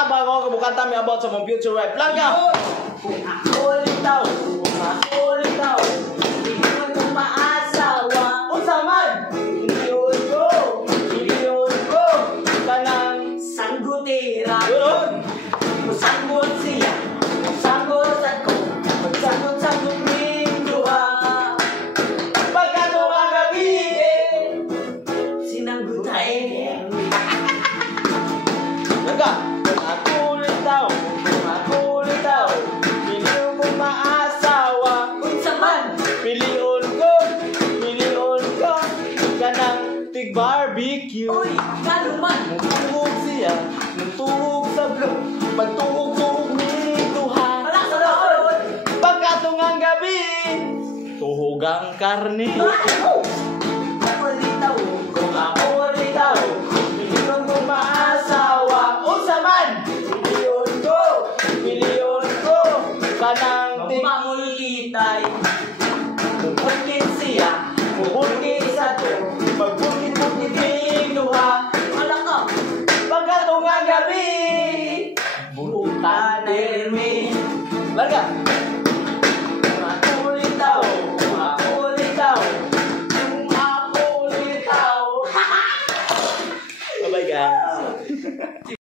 abang ko kabukan tami about sa mong future wife. Langga. Kung ako litaw, hindi ko maasawa. Unsa man? Iliyon ko. Kanang Sanggutira. Yun. Musanggot siya, musanggot ako. Magsanggot-sanggot ning duha. Pagkatong ang gabi. Sinanggutay niya. Langga. Kung ako litaw, hindi ko maasawa. Unsa man? Pilion ko. Kanang tig barbecue. Uy, gano man? Nagtuhog siya, nagtuhog sa blog. Pagtuhog-tuhog ni duha. Wala sa doon. Pagkatong ang gabi, tuhog ang karne. Ako litaw. Kung ako litaw, hindi ko maasawa. Unsa man? Piliyon ko. Kanang tig Mamulitay. Mungkit siya, Mungkit sa to, magbukit-bukit ning duha. wala ka. Pagkatong ang gabi, Burutan, Ermi. Larga.